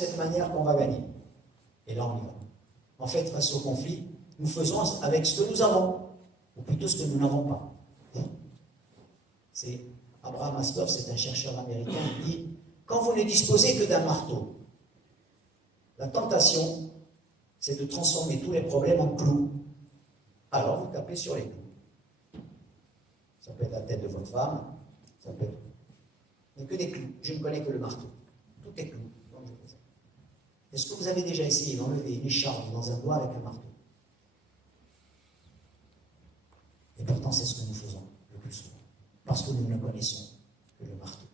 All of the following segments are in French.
cette manière qu'on va gagner. Et là, on y va. En fait, face au conflit, nous faisons avec ce que nous avons, ou plutôt ce que nous n'avons pas. C'est Abraham Maslow, c'est un chercheur américain, qui dit « Quand vous ne disposez que d'un marteau, la tentation, c'est de transformer tous les problèmes en clous. Alors, vous tapez sur les clous. Ça peut être la tête de votre femme, ça peut être... Mais que des clous. Je ne connais que le marteau. Tout est clou. Est-ce que vous avez déjà essayé d'enlever une écharpe dans un doigt avec un marteau? Et pourtant, c'est ce que nous faisons le plus souvent. Parce que nous ne connaissons que le marteau.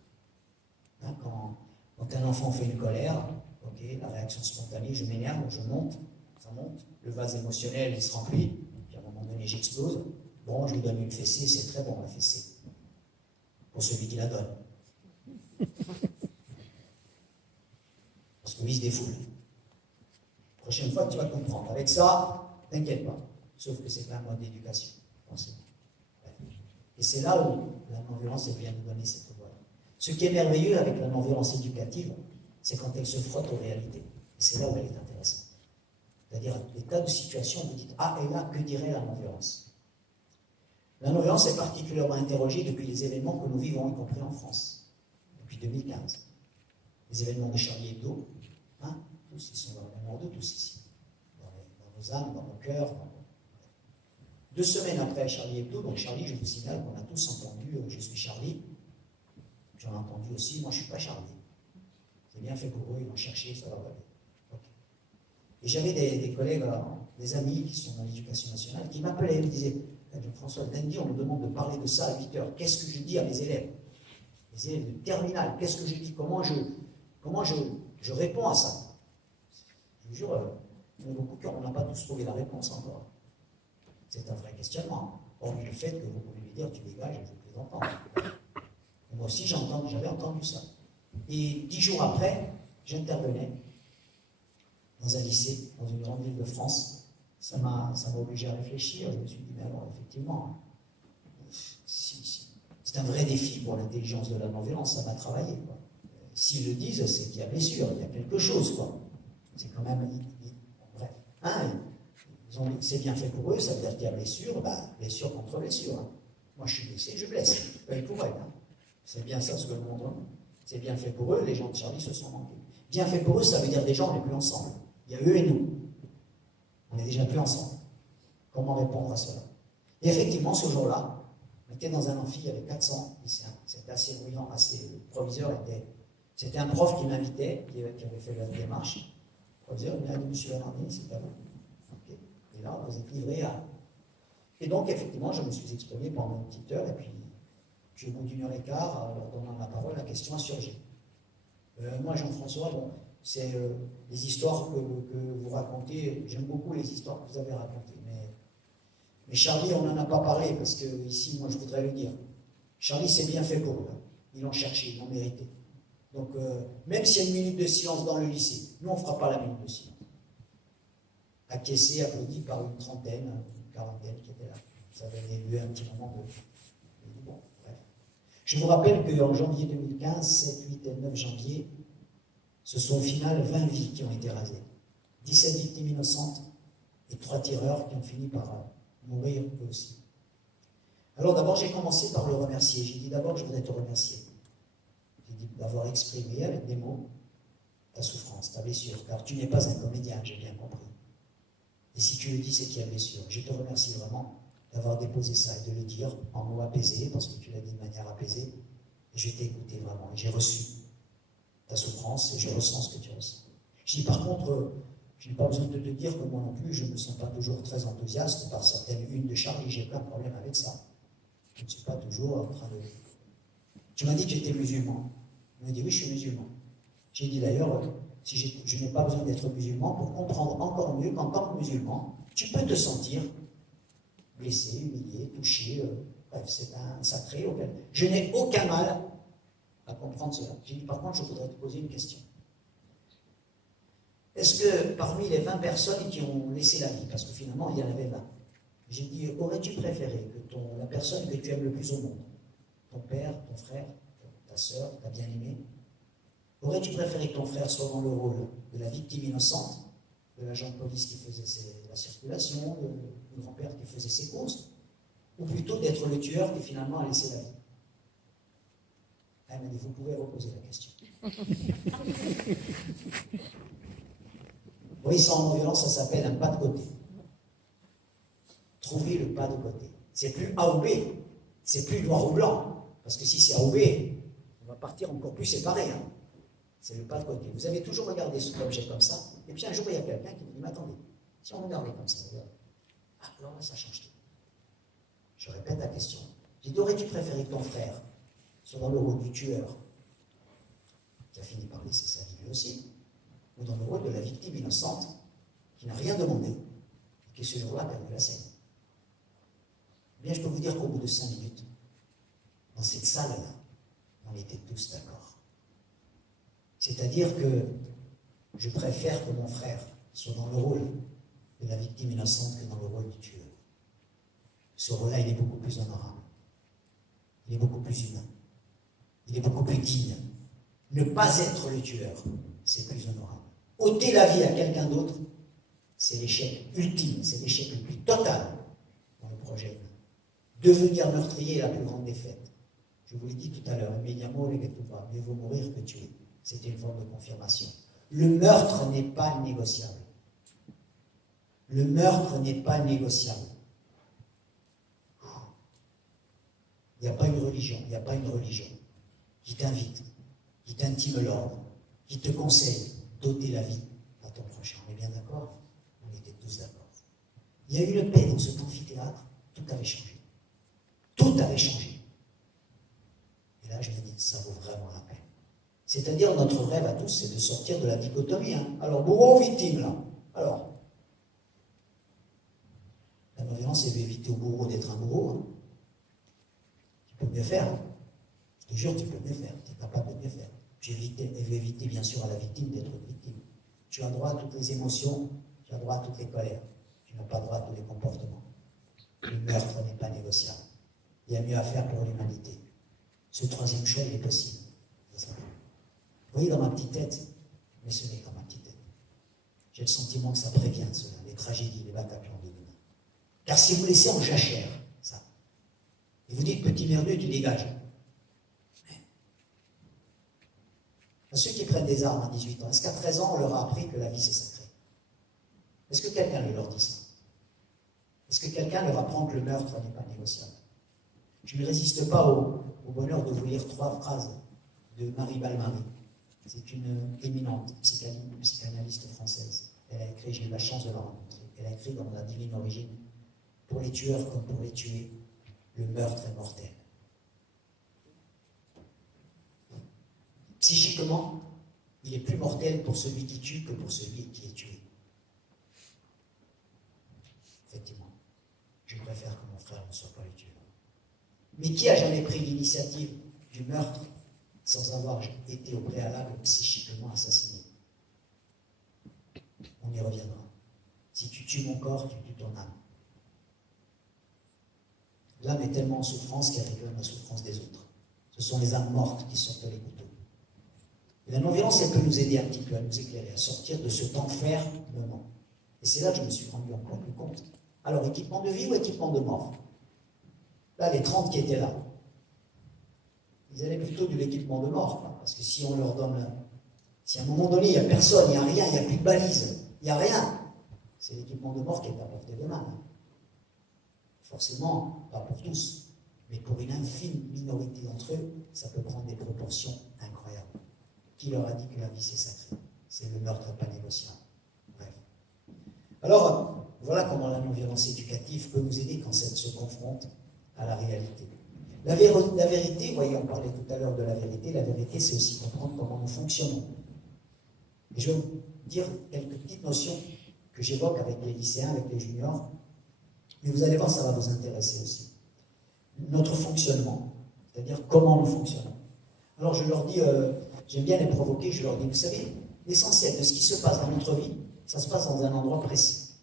Hein, quand un enfant fait une colère, okay, la réaction spontanée, je m'énerve, je monte, ça monte, le vase émotionnel, il se remplit, puis à un moment donné, j'explose. Bon, je lui donne une fessée, c'est très bon la fessée. Pour celui qui la donne. Parce que lui, il se défoule. La prochaine fois, tu vas comprendre. Avec ça, t'inquiète pas. Sauf que c'est pas un mode d'éducation. Et c'est là où la non-violence vient nous donner cette voie. Ce qui est merveilleux avec la non-violence éducative, c'est quand elle se frotte aux réalités. Et c'est là où elle est intéressante. C'est-à-dire, les tas de situations, vous dites, ah, et là, que dirait la non-violence? La non-violence est particulièrement interrogée depuis les événements que nous vivons, y compris en France, depuis 2015. Les événements de Charlie Hebdo, hein, tous, ils sont dans la mémoire de tous ici, dans nos âmes, dans nos cœurs. 2 semaines après Charlie Hebdo, donc Charlie, je vous signale qu'on a tous entendu « Je suis Charlie ». J'en ai entendu aussi « Moi, je ne suis pas Charlie ». C'est bien fait pour eux, ils l'ont cherché, ça va pas bien. Okay. Et j'avais des collègues, des amis qui sont dans l'éducation nationale, qui m'appelaient, ils me disaient « François, lundi, on me demande de parler de ça à 8 heures. Qu'est-ce que je dis à mes élèves? Les élèves de terminale, qu'est-ce que je dis? Comment je réponds à ça? » Je vous jure, il y en a beaucoup qui n'ont pas tous trouvé la réponse encore. C'est un vrai questionnement. Hormis le fait que vous pouvez lui dire, tu dégages, je ne veux plus entendre. Moi aussi, j'avais entendu ça. Et 10 jours après, j'intervenais dans un lycée, dans une grande ville de France. Ça m'a obligé à réfléchir. Je me suis dit, mais alors, effectivement, c'est un vrai défi pour l'intelligence de la non-violence, ça m'a travaillé. S'ils le disent, c'est qu'il y a blessure, il y a quelque chose, quoi. C'est quand même... Bref. Hein, c'est bien fait pour eux, ça veut dire qu'il y a blessure, blessure contre blessure. Hein. Moi, je suis blessé, je blesse. Ils pourraient. Hein. C'est bien ça ce que le monde dit. C'est bien fait pour eux, les gens de Charlie se sont manqués. Bien fait pour eux, ça veut dire des gens, on n'est plus ensemble. Il y a eux et nous. On n'est déjà plus ensemble. Comment répondre à cela? Et effectivement, ce jour-là, on était dans un amphi, il y avait 400 lycéens. C'était assez bruyant, le proviseur c'était un prof qui m'invitait, qui avait fait la démarche. Le proviseur, il m'a dit, monsieur Lanardini, c'est à vous. Et là, vous êtes livré à... Et donc, effectivement, je me suis exprimé pendant une petite heure, et puis au bout d'1 heure et quart, en donnant la parole, la question a surgi. Moi, Jean-François, bon, c'est les histoires que vous racontez, j'aime beaucoup les histoires que vous avez racontées, mais Charlie, on n'en a pas parlé, parce que ici, moi, je voudrais le dire. Charlie, c'est bien fait pour eux. Ils l'ont cherché, ils l'ont mérité. Donc, même s'il y a une minute de silence dans le lycée, nous, on ne fera pas la minute de silence. Acquiescé, applaudi par une trentaine, une quarantaine qui était là. Ça donnait lieu à un petit moment de... Bon, bref. Je vous rappelle qu'en janvier 2015, 7, 8 et 9 janvier, ce sont au final 20 vies qui ont été rasées. 17 victimes innocentes et 3 tireurs qui ont fini par mourir eux aussi. Alors d'abord, j'ai commencé par le remercier. J'ai dit d'abord, je voudrais te remercier. J'ai dit d'avoir exprimé avec des mots ta souffrance, ta blessure, car tu n'es pas un comédien, j'ai bien compris. Et si tu le dis, c'est qu'il y a blessure. Je te remercie vraiment d'avoir déposé ça et de le dire en mots apaisés, parce que tu l'as dit de manière apaisée. Et je t'ai écouté vraiment. Et j'ai reçu ta souffrance et je ressens ce que tu ressens. Je dis par contre, je n'ai pas besoin de te dire que moi non plus, je ne me sens pas toujours très enthousiaste par certaines unes de Charlie. J'ai plein de problèmes avec ça. Je ne suis pas toujours en train de... Tu m'as dit que tu étais musulman. Il m'a dit oui, je suis musulman. J'ai dit d'ailleurs... Si je n'ai pas besoin d'être musulman pour comprendre encore mieux qu'en tant que musulman, tu peux te sentir blessé, humilié, touché. Bref, c'est un sacré auquel je n'ai aucun mal à comprendre cela. J'ai dit par contre, je voudrais te poser une question. Est-ce que parmi les 20 personnes qui ont laissé la vie, parce que finalement il y en avait 20, j'ai dit, aurais-tu préféré que la personne que tu aimes le plus au monde, ton père, ton frère, ta sœur, ta bien-aimée, Aurais-tu préféré que ton frère soit dans le rôle de la victime innocente, de l'agent de police qui faisait la circulation, du grand-père qui faisait ses courses, ou plutôt d'être le tueur qui finalement a laissé la vie? Elle m'a dit, vous pouvez reposer la question. Oui, sans non-violence, ça s'appelle un pas de côté. Trouvez le pas de côté. C'est plus A ou B, c'est plus noir ou blanc. Parce que si c'est A ou B, on va partir encore plus séparés. Hein. C'est le pas de côté. Vous avez toujours regardé cet objet comme ça, et puis un jour, il y a quelqu'un qui me dit, mais attendez, si on regardait comme ça, regarde. Ah, alors là, ça change tout. Je répète la question. J'ai dit, aurais-tu préféré que ton frère soit dans le rôle du tueur, qui a fini par laisser sa vie lui aussi, ou dans le rôle de la victime innocente, qui n'a rien demandé, et qui ce jour-là a perdu la scène? Bien, je peux vous dire qu'au bout de 5 minutes, dans cette salle-là, on était tous d'accord. C'est-à-dire que je préfère que mon frère soit dans le rôle de la victime innocente que dans le rôle du tueur. Ce rôle-là, il est beaucoup plus honorable. Il est beaucoup plus humain. Il est beaucoup plus digne. Ne pas être le tueur, c'est plus honorable. Ôter la vie à quelqu'un d'autre, c'est l'échec ultime, c'est l'échec le plus total dans le projet humain. Devenir meurtrier est la plus grande défaite. Je vous l'ai dit tout à l'heure, mieux vaut mourir que tuer. C'était une forme de confirmation. Le meurtre n'est pas négociable. Le meurtre n'est pas négociable. Il n'y a pas une religion, qui t'invite, qui t'intime l'ordre, qui te conseille d'ôter la vie à ton prochain. On est bien d'accord? On était tous d'accord. Il y a eu une paix dans cet amphithéâtre, tout avait changé. Tout avait changé. Et là, je me dis, ça vaut vraiment la peine. C'est-à-dire, notre rêve à tous, c'est de sortir de la dichotomie. Hein. Alors, bourreau ou victime, là? Alors, la non-violence, c'est d'éviter au bourreau d'être un bourreau. Hein. Tu peux mieux faire. Je te jure, tu peux mieux faire. Tu es capable de mieux faire. Elle veut éviter, bien sûr, à la victime d'être une victime. Tu as droit à toutes les émotions, tu as droit à toutes les colères. Tu n'as pas droit à tous les comportements. Le meurtre n'est pas négociable. Il y a mieux à faire pour l'humanité. Ce troisième choix, il est possible. Vous voyez dans ma petite tête, mais ce n'est qu'en ma petite tête. J'ai le sentiment que ça prévient cela, les tragédies, les Bataclans de demain. Car si vous laissez en jachère ça, et vous dites, petit merdeux, tu dégages. À ceux qui prennent des armes à 18 ans, est-ce qu'à 13 ans, on leur a appris que la vie c'est sacré? Est-ce que quelqu'un leur dit ça? Est-ce que quelqu'un leur apprend que le meurtre n'est pas négociable? Je ne résiste pas au bonheur de vous lire 3 phrases de Marie Balmary. C'est une éminente psychanalyste française. Elle a écrit, j'ai eu la chance de la rencontrer, elle a écrit dans La Divine Origine, pour les tueurs comme pour les tués, le meurtre est mortel. Psychiquement, il est plus mortel pour celui qui tue que pour celui qui est tué. Effectivement, je préfère que mon frère ne soit pas le tueur. Mais qui a jamais pris l'initiative du meurtre sans avoir été au préalable psychiquement assassiné? On y reviendra. Si tu tues mon corps, tu tues ton âme. L'âme est tellement en souffrance qu'elle réclame la souffrance des autres. Ce sont les âmes mortes qui sortent les couteaux. Et la non-violence, elle peut nous aider un petit peu à nous éclairer, à sortir de cet enfermement. Et c'est là que je me suis rendu encore plus compte. Alors, équipement de vie ou équipement de mort? Là, les 30 qui étaient là, ils allaient plutôt de l'équipement de mort. Quoi. Parce que si on leur donne... Si à un moment donné, il n'y a personne, il n'y a rien, il n'y a plus de balise, il n'y a rien, c'est l'équipement de mort qui est à portée de main. Forcément, pas pour tous, mais pour une infime minorité d'entre eux, ça peut prendre des proportions incroyables. Qui leur a dit que la vie c'est sacré? C'est le meurtre pas négociable. Bref. Alors, voilà comment la non-violence éducative peut nous aider quand elle se confronte à la réalité. La vérité, vous voyez, on parlait tout à l'heure de la vérité c'est aussi comprendre comment nous fonctionnons. Et je vais vous dire quelques petites notions que j'évoque avec les lycéens, avec les juniors, mais vous allez voir, ça va vous intéresser aussi. Notre fonctionnement, c'est-à-dire comment nous fonctionnons. Alors je leur dis, j'aime bien les provoquer, je leur dis, vous savez, l'essentiel de ce qui se passe dans notre vie, ça se passe dans un endroit précis.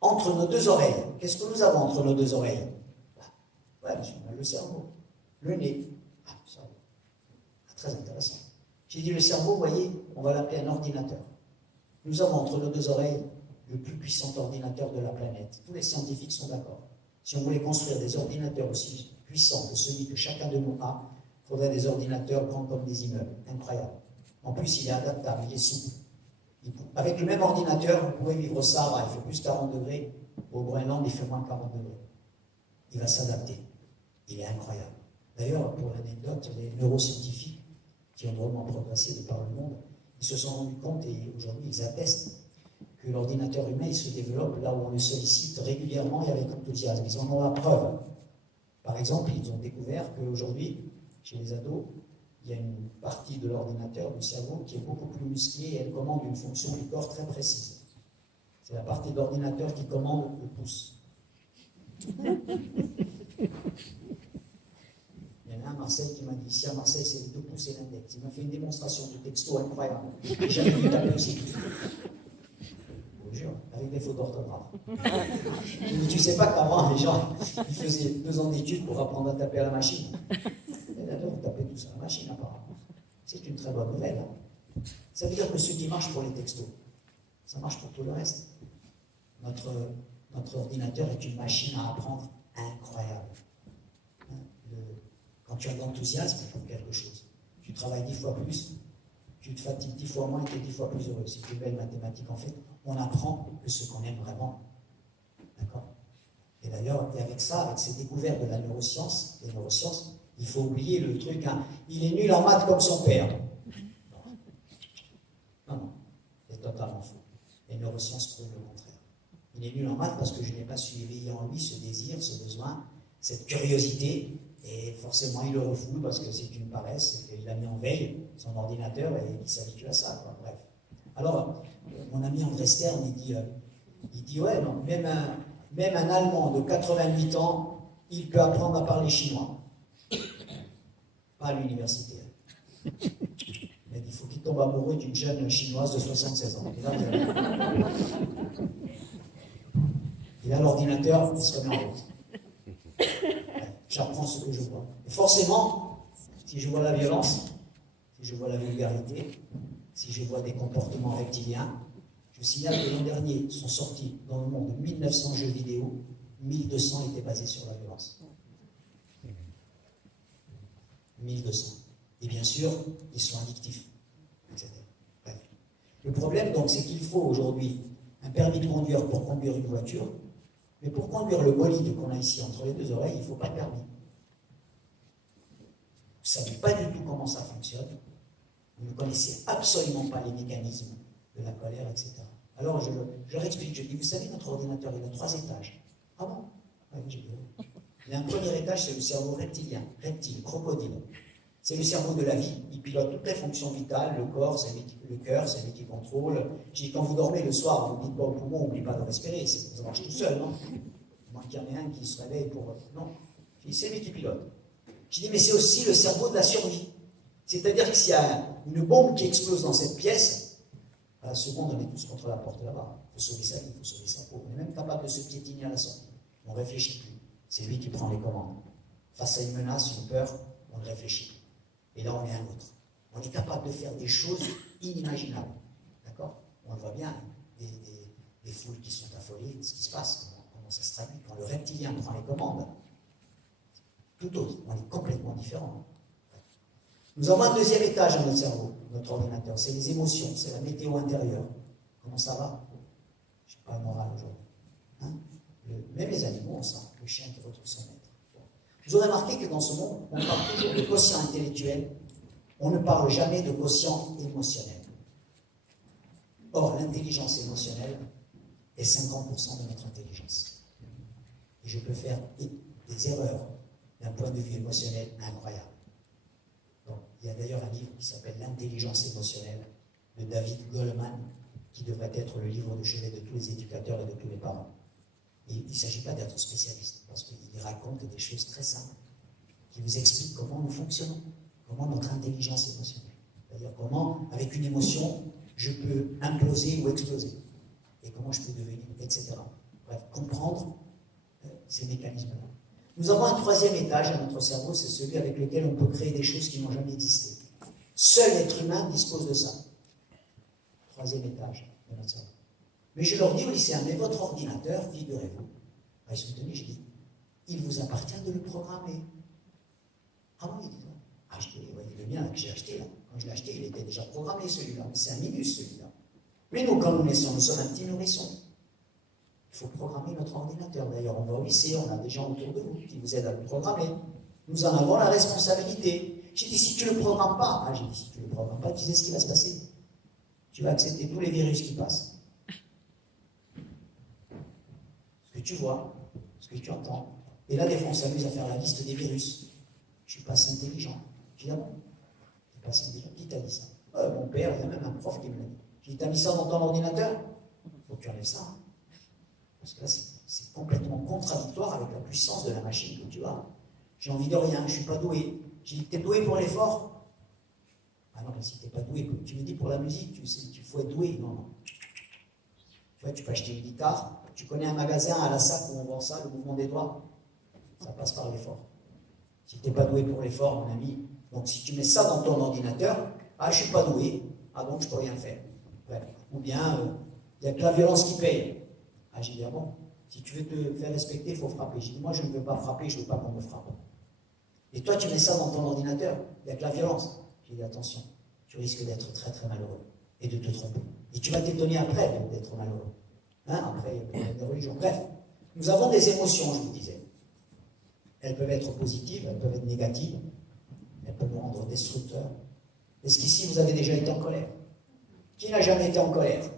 Entre nos 2 oreilles, qu'est-ce que nous avons entre nos 2 oreilles? Ouais, monsieur, on a le cerveau, le nez. Ah, ça, très intéressant. J'ai dit, le cerveau, vous voyez, on va l'appeler un ordinateur. Nous avons entre nos deux oreilles le plus puissant ordinateur de la planète. Tous les scientifiques sont d'accord. Si on voulait construire des ordinateurs aussi puissants que celui que chacun de nous a, il faudrait des ordinateurs grands comme des immeubles. Incroyable. En plus, il est adaptable, il est souple. Avec le même ordinateur, vous pouvez vivre ça, il fait plus 40 degrés. Au Groenland, il fait moins 40 degrés. Il va s'adapter. Il est incroyable. D'ailleurs, pour l'anecdote, les neuroscientifiques qui ont vraiment progressé de par le monde, ils se sont rendus compte, et aujourd'hui ils attestent, que l'ordinateur humain il se développe là où on le sollicite régulièrement et avec enthousiasme. Ils en ont la preuve. Par exemple, ils ont découvert qu'aujourd'hui, chez les ados, il y a une partie de l'ordinateur, du cerveau, qui est beaucoup plus musclée et elle commande une fonction du corps très précise. C'est la partie de l'ordinateur qui commande le pouce. Il y en a un à Marseille qui m'a dit, ici à Marseille, c'est les 2 pouces et l'index. Il m'a fait une démonstration de texto incroyable. J'ai jamais vu taper aussi. Je vous jure, avec des fautes d'orthographe. Mais tu sais pas qu'avant, les gens, ils faisaient 2 ans d'études pour apprendre à taper à la machine. Et là, vous tapez tous à la machine, apparemment. C'est une très bonne nouvelle. Hein. Ça veut dire que ce qui marche pour les textos, ça marche pour tout le reste. Notre ordinateur est une machine à apprendre incroyable. Quand tu as de l'enthousiasme pour quelque chose, tu travailles 10 fois plus, tu te fatigues 10 fois moins et tu es 10 fois plus heureux. C'est une belle mathématique. En fait, on apprend que ce qu'on aime vraiment. D'accord? Et d'ailleurs, et avec ça, avec ces découvertes de la neuroscience, des neurosciences, il faut oublier le truc, hein, il est nul en maths comme son père. Non, c'est totalement faux. Les neurosciences prouvent le contraire. Il est nul en maths parce que je n'ai pas su éveiller en lui ce désir, ce besoin, cette curiosité, et forcément il le refoule parce que c'est une paresse, et qu'il a mis en veille son ordinateur et il s'habitue à ça. Quoi. Bref. Alors, mon ami André Stern, il dit ouais, non, même un Allemand de 88 ans, il peut apprendre à parler chinois. Pas à l'université. Mais il faut qu'il tombe amoureux d'une jeune chinoise de 76 ans. Il a l'ordinateur, il se remet en route. J'apprends ce que je vois. Et forcément, si je vois la violence, si je vois la vulgarité, si je vois des comportements reptiliens, je signale que l'an dernier sont sortis dans le monde 1900 jeux vidéo, 1200 étaient basés sur la violence. 1200. Et bien sûr, ils sont addictifs, etc. Bref. Le problème, donc, c'est qu'il faut aujourd'hui un permis de conduire pour conduire une voiture, mais pour conduire le bolide qu'on a ici entre les 2 oreilles, il ne faut pas de permis. Vous ne savez pas du tout comment ça fonctionne. Vous ne connaissez absolument pas les mécanismes de la colère, etc. Alors je leur explique, je dis, vous savez, notre ordinateur, il a 3 étages. Ah bon? Oui, j'ai dit oui. Il y a un premier étage, c'est le cerveau reptilien, reptile, crocodile. C'est le cerveau de la vie, il pilote toutes les fonctions vitales, le corps, le cœur, c'est lui qui contrôle. Je dis, quand vous dormez le soir, vous ne dites pas au poumon, n'oubliez pas de respirer, ça marche tout seul, non? Moi, qu'il y en ait un qui se réveille pour... Non, je dis, c'est lui qui pilote. Je dis, mais c'est aussi le cerveau de la survie. C'est-à-dire que s'il y a une bombe qui explose dans cette pièce, à la seconde, on est tous contre la porte là-bas. Il faut sauver sa vie, il faut sauver sa peau. On est même capable de se piétiner à la sortie. On ne réfléchit plus. C'est lui qui prend les commandes. Face à une menace, une peur, on ne réfléchit plus. Et là, on est un autre. On est capable de faire des choses inimaginables. D'accord? On le voit bien, des foules qui sont affolées, ce qui se passe, comment ça se traduit. Quand le reptilien prend les commandes, tout autre, on est complètement différent. Nous avons un 2e étage dans notre cerveau, notre ordinateur, c'est les émotions, c'est la météo intérieure. Comment ça va? Je n'ai pas le moral aujourd'hui. Hein? Même les animaux ont ça, le chien qui retrouve son maître. Vous aurez remarqué que dans ce monde, on parle toujours de quotient intellectuel, on ne parle jamais de quotient émotionnel. Or, l'intelligence émotionnelle est 50% de notre intelligence. Et je peux faire des erreurs d'un point de vue émotionnel incroyable. Donc, il y a d'ailleurs un livre qui s'appelle L'intelligence émotionnelle de David Goleman, qui devrait être le livre de chevet de tous les éducateurs et de tous les parents. Et il ne s'agit pas d'être spécialiste, parce qu'il raconte des choses très simples, qui vous expliquent comment nous fonctionnons, comment notre intelligence émotionnelle. C'est-à-dire comment, avec une émotion, je peux imploser ou exploser, et comment je peux devenir, etc. Bref, comprendre ces mécanismes-là. Nous avons un 3e étage à notre cerveau, c'est celui avec lequel on peut créer des choses qui n'ont jamais existé. Seul l'être humain dispose de ça. 3e étage de notre cerveau. Mais je leur dis aux lycéens, mais votre ordinateur, figurez-vous, ils sont tenus, je dis, il vous appartient de le programmer. Ah bon, ils disent, ah je dis, voyez le mien que j'ai acheté là. Quand je l'ai acheté, il était déjà programmé celui-là, mais c'est un minus celui-là. Mais nous, quand nous naissons, nous sommes un petit nourrisson. Il faut programmer notre ordinateur. D'ailleurs, on va au lycée, on a des gens autour de vous qui vous aident à le programmer. Nous en avons la responsabilité. J'ai dit, si tu ne le programmes pas, j'ai dit, si tu ne le programmes pas, tu sais ce qui va se passer. Tu vas accepter tous les virus qui passent. Ce que tu vois, ce que tu entends. Et là, des fois, on s'amuse à faire la liste des virus. Je suis pas assez intelligent. Je dis, ah bon, tu n'es pas assez intelligent. Qui t'a dit ça? Mon père, il y a même un prof qui me l'a dit. Je dis, t'as mis ça dans ton ordinateur? Il faut que tu enlèves ça. Parce que là, c'est complètement contradictoire avec la puissance de la machine que tu as. J'ai envie de rien, je ne suis pas doué. J'ai dit, t'es doué pour l'effort? Ah non, mais si t'es pas doué, tu me dis pour la musique, tu sais, il faut être doué. Non, non. Tu vois, tu peux acheter une guitare, tu connais un magasin à la SAC où on vend ça, le mouvement des doigts, ça passe par l'effort. Si t'es pas doué pour l'effort, mon ami, donc si tu mets ça dans ton ordinateur, je suis pas doué, donc je peux rien faire. Ouais. Ou bien, il n'y a que la violence qui paye. J'ai dit, bon, si tu veux te faire respecter, il faut frapper. J'ai dit, moi je ne veux pas frapper, je ne veux pas qu'on me frappe. Et toi, tu mets ça dans ton ordinateur, il n'y a que la violence. J'ai dit, attention, tu risques d'être très très malheureux et de te tromper. Et tu vas t'étonner après d'être malheureux. Après, il y a des religions. Bref, nous avons des émotions, je vous disais. Elles peuvent être positives, elles peuvent être négatives, elles peuvent nous rendre destructeurs. Est-ce qu'ici, vous avez déjà été en colère? Qui n'a jamais été en colère?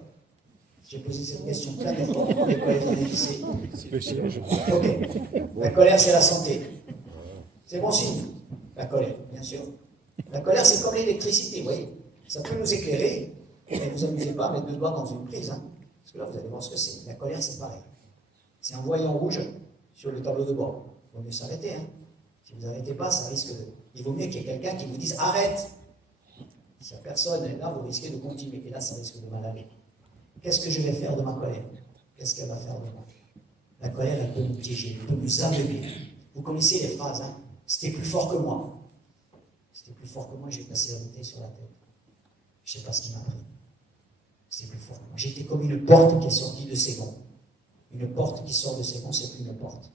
J'ai posé cette question plein de fois dans les collèges, dans les lycées. Ok. La colère, c'est la santé. C'est bon signe, la colère, bien sûr. La colère, c'est comme l'électricité, vous voyez. Ça peut nous éclairer, mais vous amusez pas à mettre 2 doigts dans une prise. Parce que là, vous allez voir ce que c'est. La colère, c'est pareil. C'est un voyant rouge sur le tableau de bord. Il vaut mieux s'arrêter. Si vous n'arrêtez pas, ça risque de... Il vaut mieux qu'il y ait quelqu'un qui vous dise « Arrête !» Si la personne est là, vous risquez de continuer. Et là, ça risque de mal aller. Qu'est-ce que je vais faire de ma colère? Qu'est-ce qu'elle va faire de moi? La colère, elle peut nous piéger, elle peut nous aveugler. Vous connaissez les phrases, c'était plus fort que moi. C'était plus fort que moi, j'ai passé la bouteille sur la tête. Je ne sais pas ce qui m'a pris. C'était plus fort que moi. J'étais comme une porte qui est sortie de ses gonds. Une porte qui sort de ses gonds, c'est plus une porte.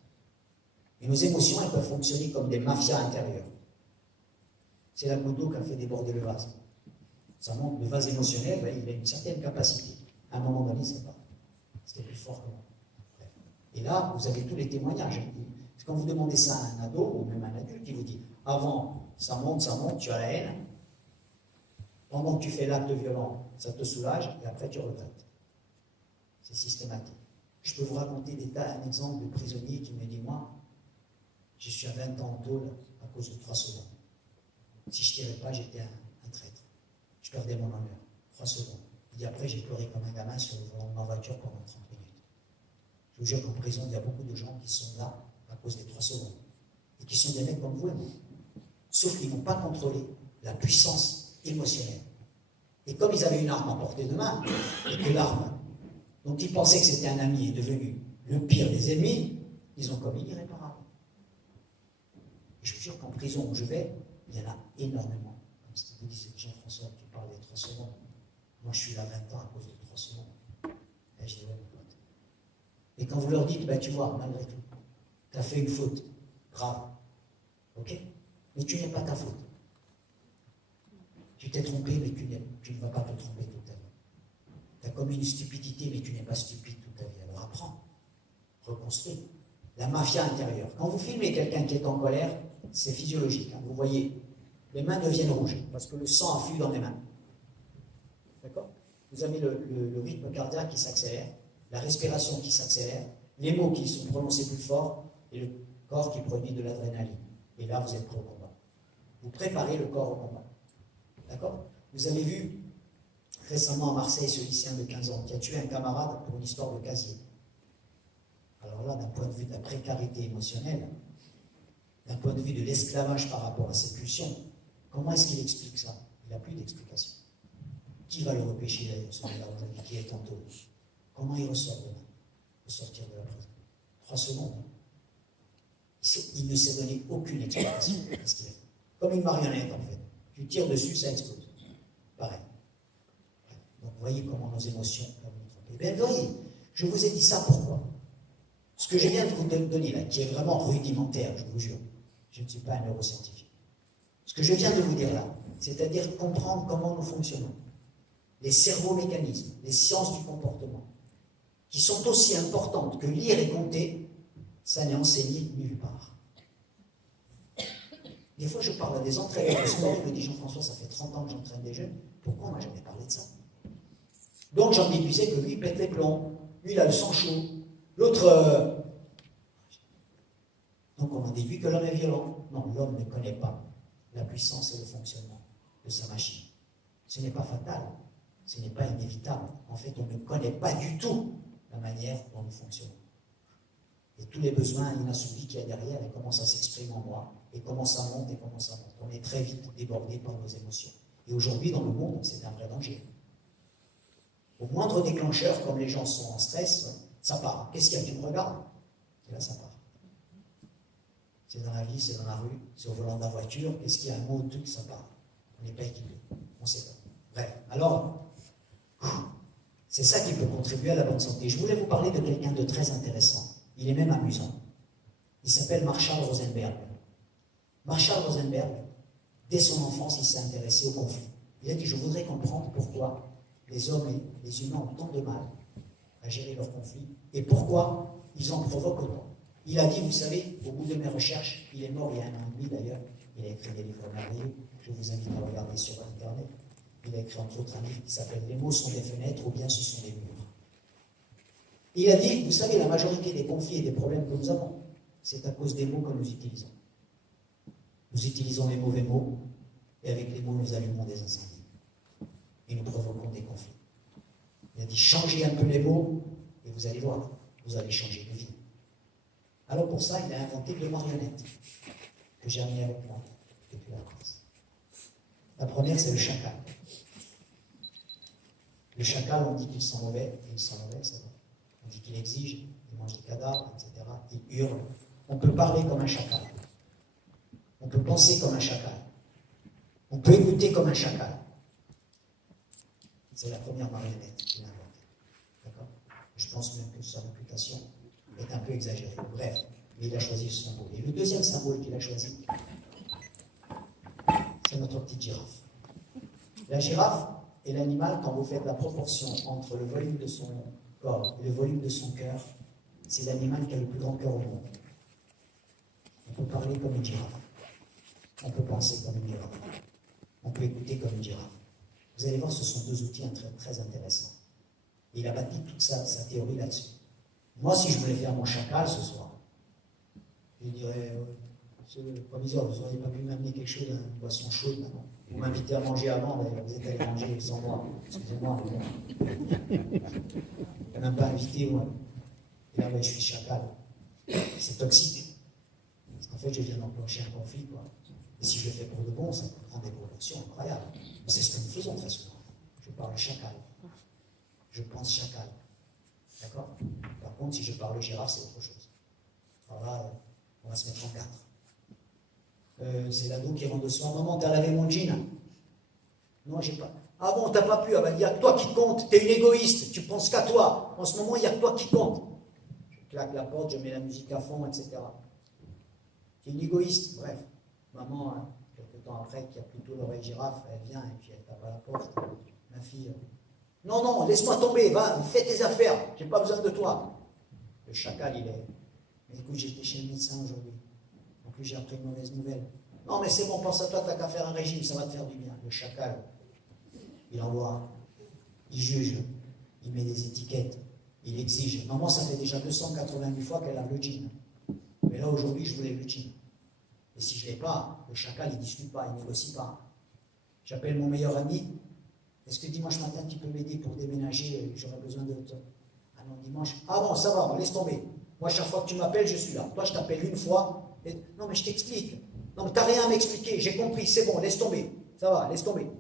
Et nos émotions, elles peuvent fonctionner comme des mafias intérieures. C'est la goutte d'eau qui a fait déborder le vase. Ça montre le vase émotionnel, il a une certaine capacité. À un moment donné, c'est pas. C'était plus fort que moi. Et là, vous avez tous les témoignages. Quand vous demandez ça à un ado ou même à un adulte, il vous dit avant, ça monte, tu as la haine. Pendant que tu fais l'acte violent, ça te soulage et après tu regrettes. C'est systématique. Je peux vous raconter un exemple de prisonnier qui me dit moi, je suis à 20 ans en tôle à cause de 3 secondes. Si je ne tirais pas, j'étais un traître. Je perdais mon honneur. 3 secondes. Il dit après, j'ai pleuré comme un gamin sur le volant de ma voiture pendant 30 minutes. Je vous jure qu'en prison, il y a beaucoup de gens qui sont là à cause des 3 secondes. Et qui sont des mecs comme vous et moi. Sauf qu'ils n'ont pas contrôlé la puissance émotionnelle. Et comme ils avaient une arme à portée de main, et que l'arme dont ils pensaient que c'était un ami est devenue le pire des ennemis, ils ont commis l'irréparable. Et je vous jure qu'en prison où je vais, il y en a énormément. Comme vous disait Jean-François, tu parles des 3 secondes. Moi, je suis là 20 ans à cause de 3 secondes. Et je dis, ouais, mon pote. Et quand vous leur dites, tu vois, malgré tout, tu as fait une faute grave. Ok? Mais tu n'es pas ta faute. Tu t'es trompé, mais tu ne vas pas te tromper toute ta vie. Tu as commis une stupidité, mais tu n'es pas stupide toute ta vie. Alors apprends. Reconstruis. La mafia intérieure. Quand vous filmez quelqu'un qui est en colère, c'est physiologique. Vous voyez, les mains deviennent rouges parce que le sang afflue dans les mains. D'accord? Vous avez le rythme cardiaque qui s'accélère, la respiration qui s'accélère, les mots qui sont prononcés plus fort et le corps qui produit de l'adrénaline. Et là, vous êtes prêt au combat. Vous préparez le corps au combat. D'accord? Vous avez vu récemment à Marseille ce lycéen de 15 ans qui a tué un camarade pour une histoire de casier. Alors là, d'un point de vue de la précarité émotionnelle, d'un point de vue de l'esclavage par rapport à ses pulsions, comment est-ce qu'il explique ça? Il n'a plus d'explication. Qui va le repêcher d'ailleurs, celui-là aujourd'hui, qui est en taule? Comment il ressort demain, au sortir de la prison? 3 secondes. Il ne s'est donné aucune explication à ce qu'il a fait. Comme une marionnette, en fait. Tu tires dessus, ça explose. Pareil. Donc, vous voyez comment nos émotions peuvent nous tromper. Bien, voyez, je vous ai dit ça pourquoi? Ce que je viens de vous donner là, qui est vraiment rudimentaire, je vous jure, je ne suis pas un neuroscientifique. Ce que je viens de vous dire là, c'est-à-dire comprendre comment nous fonctionnons, les cerveaux-mécanismes, les sciences du comportement, qui sont aussi importantes que lire et compter, ça n'est enseigné nulle part. Des fois, je parle à des entraîneurs de sport, je me dis, Jean-François, ça fait 30 ans que j'entraîne des jeunes, pourquoi on m'a jamais parlé de ça? Donc j'en déduisais que lui, il pète les plombs, lui, il a le sang chaud, l'autre... Donc on en déduit que l'homme est violent. Non, l'homme ne connaît pas la puissance et le fonctionnement de sa machine. Ce n'est pas fatal, ce n'est pas inévitable. En fait, on ne connaît pas du tout la manière dont nous fonctionnons. Et tous les besoins inassouvis qu'il y a derrière, ils commencent à s'exprimer en moi. Et comment ça monte et comment ça monte. On est très vite débordé par nos émotions. Et aujourd'hui, dans le monde, c'est un vrai danger. Au moindre déclencheur, comme les gens sont en stress, ça part. Qu'est-ce qu'il y a? Tu me regardes? Et là, ça part. C'est dans la vie, c'est dans la rue, c'est au volant de la voiture. Qu'est-ce qu'il y a? Un mot, tout, ça part. On n'est pas équipé. On ne sait pas. Bref. Alors, c'est ça qui peut contribuer à la bonne santé. Je voulais vous parler de quelqu'un de très intéressant. Il est même amusant. Il s'appelle Marshall Rosenberg. Marshall Rosenberg, dès son enfance, il s'est intéressé au conflit. Il a dit, je voudrais comprendre pourquoi les hommes et les humains ont tant de mal à gérer leurs conflits et pourquoi ils en provoquent autant. Il a dit, vous savez, au bout de mes recherches, il est mort il y a 1 an et demi d'ailleurs, il a écrit des livres merveilleux, je vous invite à regarder sur Internet. Il a écrit entre autres un livre qui s'appelle « Les mots sont des fenêtres ou bien ce sont des murs ». Il a dit, vous savez, la majorité des conflits et des problèmes que nous avons, c'est à cause des mots que nous utilisons. Nous utilisons les mauvais mots, et avec les mots, nous allumons des incendies. Et nous provoquons des conflits. Il a dit, changez un peu les mots, et vous allez voir, vous allez changer de vie. Alors pour ça, il a inventé 2 marionnettes, que j'ai amenées avec moi, depuis la France. La première, c'est le chacal. Le chacal, on dit qu'il sent mauvais, et il sent mauvais, ça va. On dit qu'il exige, il mange des cadavres, etc. Il hurle. On peut parler comme un chacal. On peut penser comme un chacal. On peut écouter comme un chacal. C'est la première marionnette qu'il a inventée. D'accord? Je pense même que sa réputation est un peu exagérée. Bref, mais il a choisi ce symbole. Et le deuxième symbole qu'il a choisi, c'est notre petite girafe. La girafe est l'animal, quand vous faites la proportion entre le volume de son corps et le volume de son cœur, c'est l'animal qui a le plus grand cœur au monde. On peut parler comme une girafe. On peut penser comme une girafe. On peut écouter comme une girafe. Vous allez voir, ce sont 2 outils très, très intéressants. Et il a bâti toute sa théorie là-dessus. Moi, si je voulais faire mon chacal ce soir, je dirais, monsieur le proviseur, vous n'auriez pas pu m'amener quelque chose, une boisson chaude maintenant. Vous m'invitez à manger avant, d'ailleurs, vous êtes allé manger sans moi. Excusez-moi, mais bon. Je n'ai même pas invité, moi. Et là, je suis chacal. C'est toxique. Parce qu'en fait, je viens d'enclencher un conflit, quoi. Et si je le fais pour de bon, ça peut prendre des proportions incroyables. C'est ce que nous faisons très souvent. Je parle chacal. Je pense chacal. D'accord? Par contre, si je parle girafe, c'est autre chose. Alors là, on va se mettre en 4. C'est l'ado qui rentre de soir. Maman, t'as lavé mon jean? Non, j'ai pas. Ah bon, t'as pas pu? Ah ben, il n'y a que toi qui compte. T'es une égoïste. Tu penses qu'à toi. En ce moment, il n'y a que toi qui compte. Je claque la porte, je mets la musique à fond, etc. T'es une égoïste. Bref. Maman, quelques temps après, qui a plutôt l'oreille girafe, elle vient et puis elle tape à la porte. Ma fille, non, non, laisse-moi tomber, va, fais tes affaires, j'ai pas besoin de toi. Le chacal, il est, mais écoute, j'étais chez le médecin aujourd'hui. En plus, j'ai appris une mauvaise nouvelle. Non, mais c'est bon, pense à toi, t'as qu'à faire un régime, ça va te faire du bien. Le chacal, il envoie, il juge, il met des étiquettes, il exige. Maman, ça fait déjà 288 fois qu'elle a le jean. Mais là, aujourd'hui, je voulais le jean. Et si je ne l'ai pas, le chacal, il ne discute pas, il ne négocie pas. J'appelle mon meilleur ami. Est-ce que dimanche matin, tu peux m'aider pour déménager? J'aurais besoin de toi. Ah non, dimanche. Ah bon, ça va, laisse tomber. Moi, chaque fois que tu m'appelles, je suis là. Toi, je t'appelle une fois. Et... Non, mais je t'explique. Non, mais tu n'as rien à m'expliquer. J'ai compris, c'est bon, laisse tomber. Ça va, laisse tomber.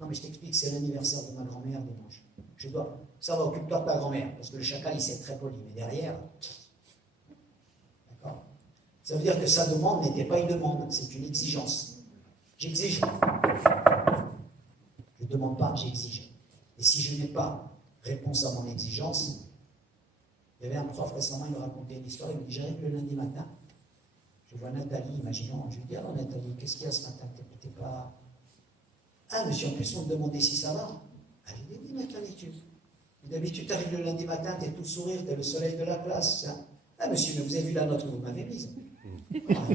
Non, mais je t'explique, c'est l'anniversaire de ma grand-mère dimanche. Je dois. Ça va, occupe-toi de ta grand-mère. Parce que le chacal, il s'est très poli. Mais derrière. D'accord? Ça veut dire que sa demande n'était pas une demande, c'est une exigence. J'exige. demande pas, j'exige. Et si je n'ai pas réponse à mon exigence, il y avait un prof récemment, il me racontait une histoire, il me dit, j'arrive le lundi matin, je vois Nathalie, imaginons, je lui dis, alors Nathalie, qu'est-ce qu'il y a ce matin? T'es pas... Ah, monsieur, en plus, on me demandait si ça va. Ah, j'ai dit, oui, Nathalie, d'habitude, tu arrives le lundi matin, tu es tout sourire, tu es le soleil de la classe. Hein. Ah, monsieur, mais vous avez vu la note que vous m'avez mise. Ah,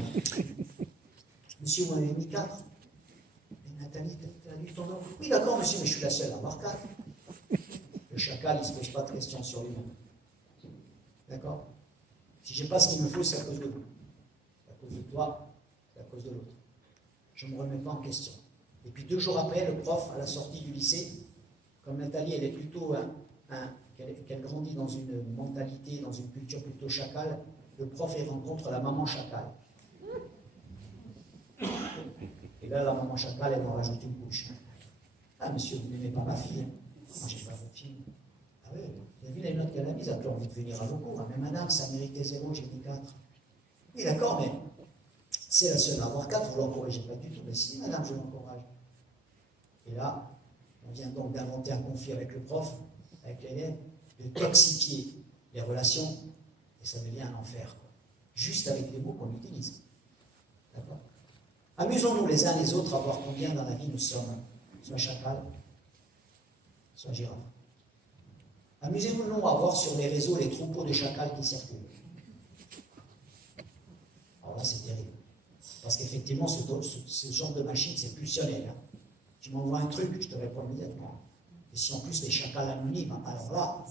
monsieur, vous m'avez mis 4. Et Nathalie, tu as vu ton nom? Oui, d'accord, monsieur, mais je suis la seule à avoir 4. Le chacal, il ne se pose pas de questions sur lui. D'accord? Si je n'ai pas ce qu'il me faut, c'est à cause de vous. C'est à cause de toi, c'est à cause de l'autre. Je ne me remets pas en question. Et puis 2 jours après, le prof, à la sortie du lycée, comme Nathalie, elle est plutôt qu'elle grandit dans une mentalité, dans une culture plutôt chacale, le prof, il rencontre la maman chacale. Et là, la maman chacale, elle en rajoute une couche. Ah, monsieur, vous n'aimez pas ma fille. Hein. Moi, j'ai pas votre fille. Ah oui, vous avez vu les notes qu'elle a mises, elle a plus envie de venir à vos cours. Mais madame, ça méritait 0, j'ai mis 4. Oui, d'accord, mais c'est la seule à avoir 4, vous l'encouragez pas du tout. Mais si, madame, je l'encourage. Et là, on vient donc d'inventer un conflit avec le prof, avec l'élève, de toxifier les relations, et ça devient un enfer, quoi. Juste avec les mots qu'on utilise. D'accord? Amusons-nous les uns les autres à voir combien dans la vie nous sommes, soit chacal, soit girafe. Amusez-nous à voir sur les réseaux les troupeaux de chacals qui circulent. Alors là, c'est terrible. Parce qu'effectivement, ce genre de machine, c'est pulsionnel. Hein. Tu m'envoies un truc, je te réponds immédiatement. Et si en plus les chacals anonymes, alors là,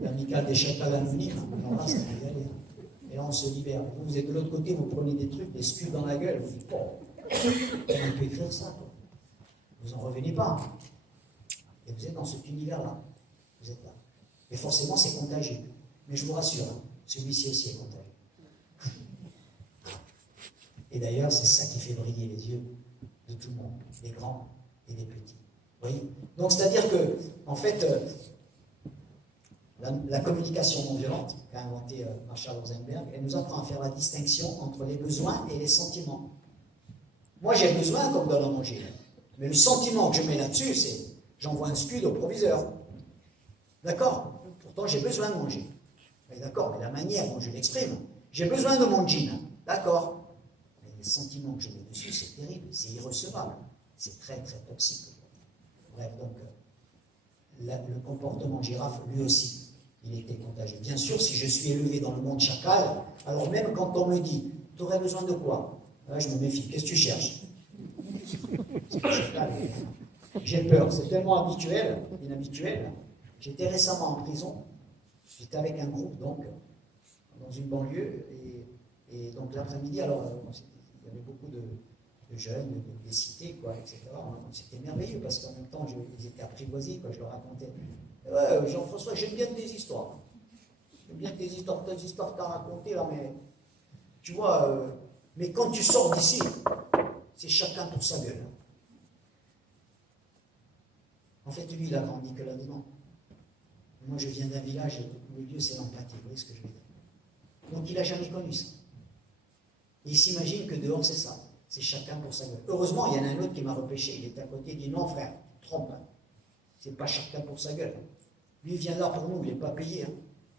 l'amicale des chacals anonymes, alors là, ça va y aller. Et là, on se libère. Vous êtes de l'autre côté, vous prenez des trucs, des scuds dans la gueule, vous dites, bon, on peut écrire ça, quoi. Vous n'en revenez pas. Et vous êtes dans cet univers-là. Vous êtes là. Mais forcément, c'est contagieux. Mais je vous rassure, hein, celui-ci aussi est contagieux. Et d'ailleurs, c'est ça qui fait briller les yeux de tout le monde, des grands et des petits. Vous voyez? Donc, c'est-à-dire que, en fait, la communication non violente, qu'a inventée Marshall Rosenberg, elle nous apprend à faire la distinction entre les besoins et les sentiments. Moi, j'ai besoin qu'on me donne à manger. Mais le sentiment que je mets là-dessus, c'est j'envoie un scud au proviseur. D'accord? Pourtant, j'ai besoin de manger. Mais d'accord, mais la manière dont je l'exprime, j'ai besoin de mon jean. D'accord? Mais les sentiments que je mets dessus, c'est terrible, c'est irrecevable. C'est très, très toxique. Bref, donc, le comportement girafe, lui aussi, il était contagieux. Bien sûr, si je suis élevé dans le monde chacal, alors même quand on me dit, tu aurais besoin de quoi? Là, je me méfie. Qu'est-ce que tu cherches? C'est pas chacal. J'ai peur. C'est tellement habituel, inhabituel. J'étais récemment en prison. J'étais avec un groupe, donc, dans une banlieue. Et donc, l'après-midi, alors, il y avait beaucoup de jeunes, des cités, quoi, etc. C'était merveilleux parce qu'en même temps, ils étaient apprivoisés, quoi, je leur racontais. Ouais, Jean-François, j'aime bien tes histoires. J'aime bien tes histoires que tu as racontées, là, mais tu vois, mais quand tu sors d'ici, c'est chacun pour sa gueule. En fait, lui, il a grandi que là-dedans. Moi, je viens d'un village où le lieu, c'est l'empathie, vous voyez ce que je veux dire. Donc, il n'a jamais connu ça. Et il s'imagine que dehors, c'est ça. C'est chacun pour sa gueule. Heureusement, il y en a un autre qui m'a repêché. Il est à côté, il dit non, frère, trompe. Hein. C'est pas chacun pour sa gueule. Lui, il vient là pour nous, il n'est pas payé. Hein.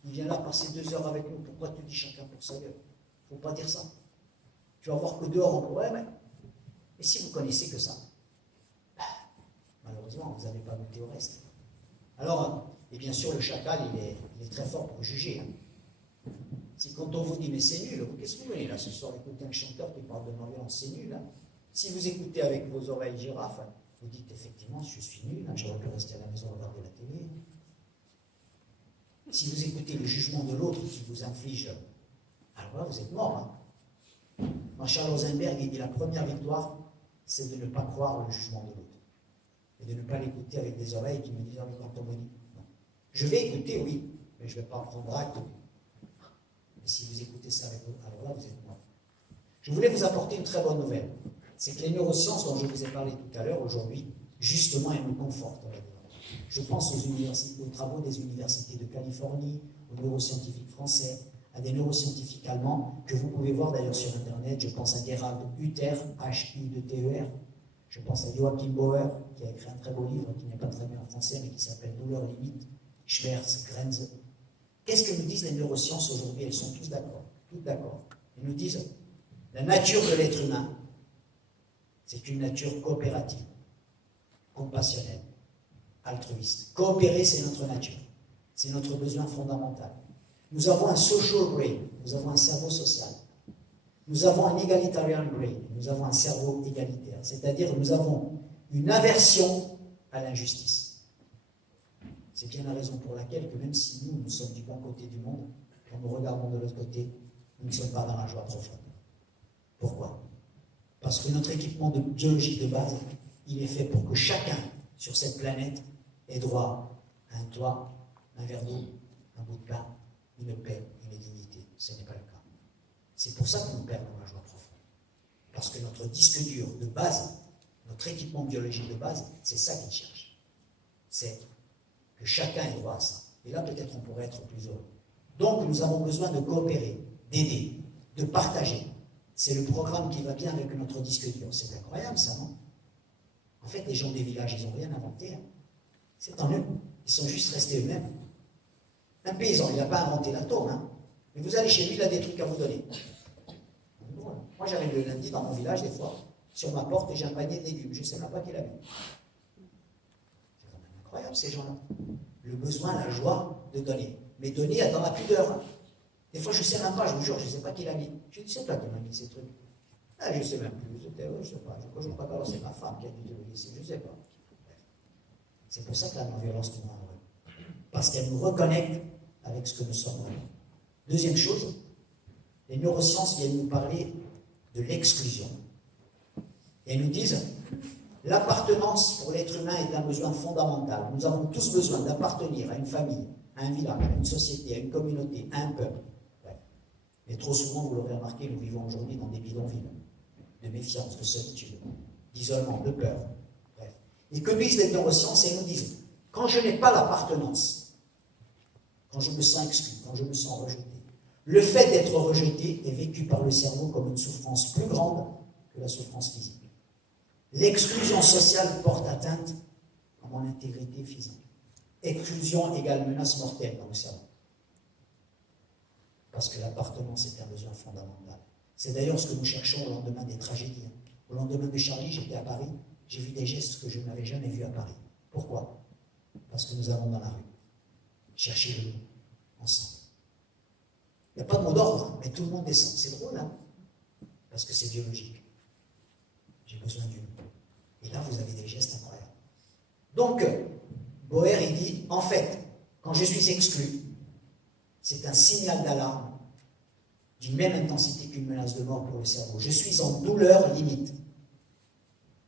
Il vient là passer 2 heures avec nous. Pourquoi tu dis chacun pour sa gueule? Il ne faut pas dire ça. Tu vas voir que dehors, on pourrait, mais si vous connaissez que ça, malheureusement, vous n'avez pas goûté au reste. Alors, et bien sûr, le chacal, il est très fort pour juger. Hein. Si quand on vous dit, mais c'est nul, qu'est-ce que vous venez là ce soir écouter un chanteur qui parle de non-violence, c'est nul. Hein. Si vous écoutez avec vos oreilles girafes, vous dites effectivement, je suis nul, hein, j'aurais pu rester à la maison regarder la télé. Si vous écoutez le jugement de l'autre qui vous inflige, alors là, vous êtes mort. Hein. Marshall Rosenberg, il dit la première victoire, c'est de ne pas croire le jugement de l'autre. Et de ne pas l'écouter avec des oreilles qui me disent, quand on me dit, non. Je vais écouter, oui, mais je ne vais pas prendre acte. Mais si vous écoutez ça avec vous, alors là, vous êtes mort. Je voulais vous apporter une très bonne nouvelle. C'est que les neurosciences dont je vous ai parlé tout à l'heure, aujourd'hui, justement, elles nous confortent. Je pense aux travaux des universités de Californie, aux neuroscientifiques français, à des neuroscientifiques allemands, que vous pouvez voir d'ailleurs sur Internet. Je pense à Gerhard Hutter, H-U-T-E-R. Je pense à Joachim Bauer, qui a écrit un très beau livre, qui n'est pas très bien en français, mais qui s'appelle Douleur limite, Schmerz, Grenze. Qu'est-ce que nous disent les neurosciences aujourd'hui? Elles sont toutes d'accord. Elles nous disent, la nature de l'être humain, c'est une nature coopérative, compassionnelle, altruiste. Coopérer, c'est notre nature. C'est notre besoin fondamental. Nous avons un social brain, nous avons un cerveau social. Nous avons un egalitarian brain, nous avons un cerveau égalitaire. C'est-à-dire nous avons une aversion à l'injustice. C'est bien la raison pour laquelle, que même si nous sommes du bon côté du monde, quand nous regardons de l'autre côté, nous ne sommes pas dans la joie profonde. Pourquoi? Parce que notre équipement biologique de base, il est fait pour que chacun sur cette planète ait droit à un toit, un verre d'eau, un bout de pain, une paix, une dignité. Ce n'est pas le cas. C'est pour ça que nous perdons la joie profonde. Parce que notre disque dur de base, notre équipement biologique de base, c'est ça qu'il cherche. C'est que chacun ait droit à ça. Et là, peut-être on pourrait être plus heureux. Donc, nous avons besoin de coopérer, d'aider, de partager. C'est le programme qui va bien avec notre disque dur. C'est incroyable, ça, non? En fait, les gens des villages, ils n'ont rien inventé. Hein. C'est en eux. Ils sont juste restés eux-mêmes. Un paysan, il n'a pas inventé l'atome. Hein. Mais vous allez chez lui, il a des trucs à vous donner. Moi, j'arrive le lundi dans mon village, des fois, sur ma porte, et j'ai un panier de légumes. Je ne sais même pas qui l'a mis. C'est quand même incroyable, ces gens-là. Le besoin, la joie de donner. Mais donner dans la pudeur. Hein. Des fois, je ne sais même pas, je vous jure, je ne sais pas qui l'a mis. Je dis, c'est toi qui m'as mis ces trucs. Ah, je ne sais même plus. Je ne sais pas. Je crois pas, c'est ma femme qui a dû te le laisser. Je ne sais pas. C'est pour ça que la non-violence nous rend heureux. Parce qu'elle nous reconnecte avec ce que nous sommes vraiment. Deuxième chose, les neurosciences viennent nous parler de l'exclusion. Et elles nous disent, l'appartenance pour l'être humain est un besoin fondamental. Nous avons tous besoin d'appartenir à une famille, à un village, à une société, à une communauté, à un peuple. Bref. Mais trop souvent, vous l'aurez remarqué, nous vivons aujourd'hui dans des bidonvilles de méfiance, de solitude, d'isolement, de peur. Bref. Et que disent les neurosciences? Elles nous disent, quand je n'ai pas l'appartenance, quand je me sens exclu, quand je me sens rejeté, le fait d'être rejeté est vécu par le cerveau comme une souffrance plus grande que la souffrance physique. L'exclusion sociale porte atteinte à mon intégrité physique. Exclusion égale menace mortelle dans le cerveau. Parce que l'appartenance est un besoin fondamental. C'est d'ailleurs ce que nous cherchons au lendemain des tragédies. Au lendemain de Charlie, j'étais à Paris, j'ai vu des gestes que je n'avais jamais vus à Paris. Pourquoi? Parce que nous allons dans la rue chercher le nous, ensemble. Il n'y a pas de mot d'ordre, mais tout le monde descend. C'est drôle, hein? Parce que c'est biologique. J'ai besoin du nous. Et là, vous avez des gestes incroyables. Donc, Bauer, il dit, en fait, quand je suis exclu, c'est un signal d'alarme d'une même intensité qu'une menace de mort pour le cerveau. Je suis en douleur limite.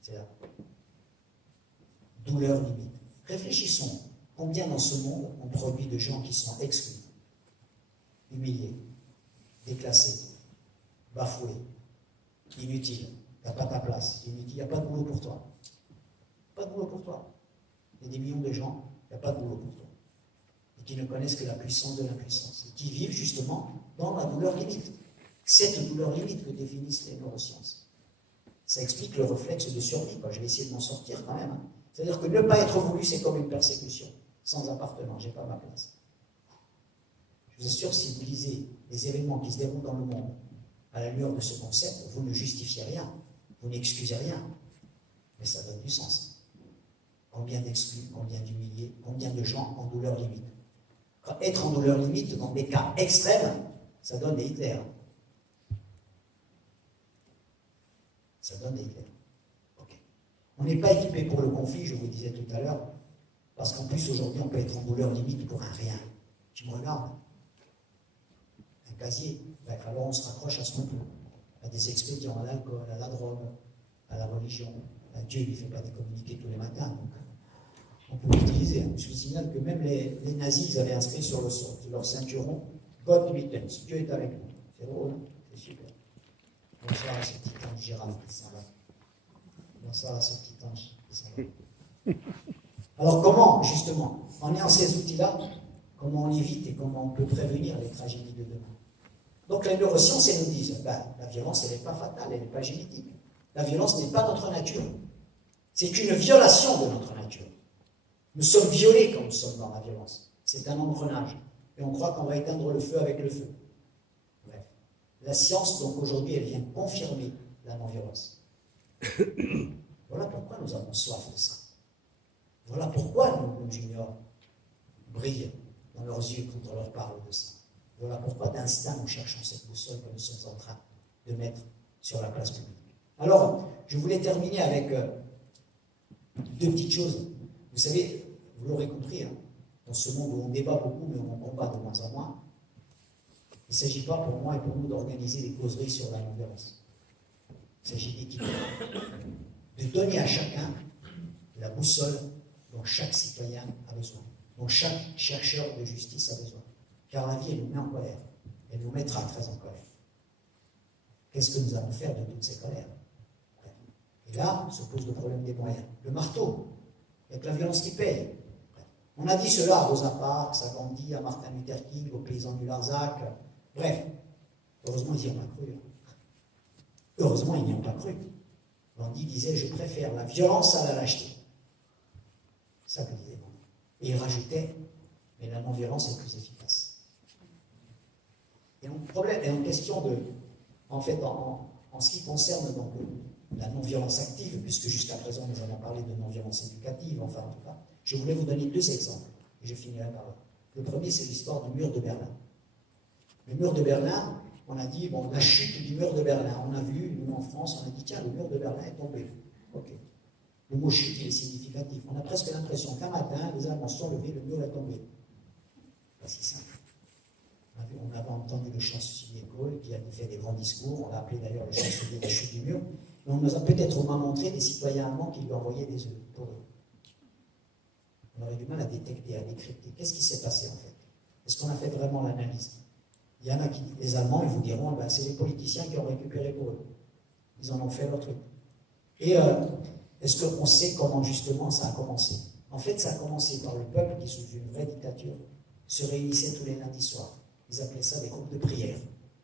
C'est là. Douleur limite. Réfléchissons. Combien dans ce monde on produit de gens qui sont exclus, humiliés, déclassés, bafoués, inutiles, tu n'as pas ta place, inutile, il n'y a pas de boulot pour toi. Pas de boulot pour toi. Il y a des millions de gens, il n'y a pas de boulot pour toi. Et qui ne connaissent que la puissance de l'impuissance. Et qui vivent justement dans la douleur limite. Cette douleur limite que définissent les neurosciences. Ça explique le réflexe de survie. Je vais essayer de m'en sortir quand même. C'est-à-dire que ne pas être voulu, c'est comme une persécution. Sans appartenance, je n'ai pas ma place. Je vous assure, si vous lisez les événements qui se déroulent dans le monde à la lueur de ce concept, vous ne justifiez rien, vous n'excusez rien, mais ça donne du sens. Combien d'exclus, combien d'humiliés, combien de gens en douleur limite. Être en douleur limite, dans des cas extrêmes, ça donne des Hitler. Ça donne des Hitler. Okay. On n'est pas équipé pour le conflit, je vous le disais tout à l'heure, parce qu'en plus, aujourd'hui, on peut être en douleur limite pour un rien. Tu me regardes? Un casier. Bref, alors on se raccroche à ce qu'on peut. À des expédients, à l'alcool, à la drogue, à la religion. À Dieu, il ne fait pas des communiqués tous les matins. Donc, on peut l'utiliser. Je vous signale que même les nazis, ils avaient inscrit sur leur ceinturon God Mittens, Dieu est avec nous. C'est drôle, c'est super. Bonsoir à ce petit ange girafe qui s'en va. Bonsoir à ce petit ange qui s'en va. Alors comment, justement, en ayant ces outils-là, comment on évite et comment on peut prévenir les tragédies de demain? Donc les neurosciences, elles nous disent, la violence, elle n'est pas fatale, elle n'est pas génétique. La violence n'est pas notre nature. C'est une violation de notre nature. Nous sommes violés quand nous sommes dans la violence. C'est un engrenage. Et on croit qu'on va éteindre le feu avec le feu. Bref. La science, donc aujourd'hui, elle vient confirmer la non-violence. Voilà pourquoi nous avons soif de ça. Voilà pourquoi nos juniors brillent dans leurs yeux quand on leur parle de ça. Voilà pourquoi d'instinct nous cherchons cette boussole que nous sommes en train de mettre sur la place publique. Alors, je voulais terminer avec deux petites choses. Vous savez, vous l'aurez compris, hein, dans ce monde où on débat beaucoup, mais on combat de moins en moins, il ne s'agit pas pour moi et pour nous d'organiser des causeries sur la non-violence. Il s'agit d'équilibrer, de donner à chacun la boussole dont chaque citoyen a besoin, dont chaque chercheur de justice a besoin. Car la vie, elle nous met en colère. Elle nous mettra très en colère. Qu'est-ce que nous allons faire de toutes ces colères? Et là, se pose le problème des moyens. Le marteau, avec la violence qui paye. On a dit cela à Rosa Parks, à Gandhi, à Martin Luther King, aux paysans du Larzac. Bref, heureusement, ils n'y ont pas cru. Heureusement, ils n'y ont pas cru. Gandhi disait, je préfère la violence à la lâcheté. C'est ça que disait Gandhi. Et il rajoutait, mais la non-violence est plus efficace. Et en problème, et en question de, en fait, en ce qui concerne donc la non-violence active, puisque jusqu'à présent nous avons parlé de non-violence éducative, enfin en tout cas, je voulais vous donner deux exemples, et je finirai par là. Le premier, c'est l'histoire du mur de Berlin. Le mur de Berlin, on a dit, bon, la chute du mur de Berlin, on a vu, nous en France, on a dit, tiens, le mur de Berlin est tombé. Ok. Le mot chute, il est significatif. On a presque l'impression qu'un matin, les Allemands se sont levés, le mur est tombé. Pas si simple. On avait entendu le chancelier Kohl qui avait fait des grands discours, on l'a appelé d'ailleurs le chancelier de la chute du mur, mais on nous a peut-être au moins montré des citoyens allemands qui lui envoyaient des œufs pour eux. On aurait du mal à détecter, à décrypter. Qu'est-ce qui s'est passé en fait? Est-ce qu'on a fait vraiment l'analyse? Il y en a qui, les Allemands, ils vous diront, ben, c'est les politiciens qui ont récupéré pour eux. Ils en ont fait leur truc. Et est-ce qu'on sait comment justement ça a commencé? En fait, ça a commencé par le peuple qui, sous une vraie dictature, se réunissait tous les lundis soirs. Ils appelaient ça des groupes de prière.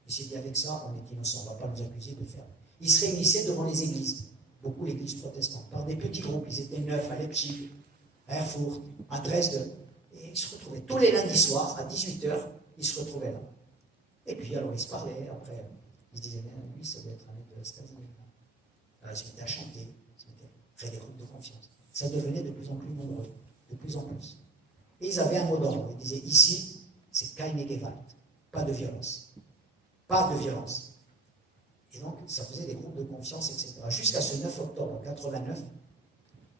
Ils s'est dit, avec ça, on est innocent, on ne va pas nous accuser de faire. Ils se réunissaient devant les églises, beaucoup l'église protestante, par des petits groupes. Ils étaient 9 à Leipzig, à Erfurt, à Dresde. Et ils se retrouvaient tous les lundis soirs, à 18h, ils se retrouvaient là. Et puis alors ils se parlaient, après, ils se disaient, lui, ça doit être un mec de la Stasi. Ils se mettaient à chanter, ils se mettaient à créer des groupes de confiance. Ça devenait de plus en plus nombreux, de plus en plus. Et ils avaient un mot d'ordre, ils disaient, ici, c'est keine Gewalt. Pas de violence. Pas de violence. Et donc, ça faisait des groupes de confiance, etc. Jusqu'à ce 9 octobre 89,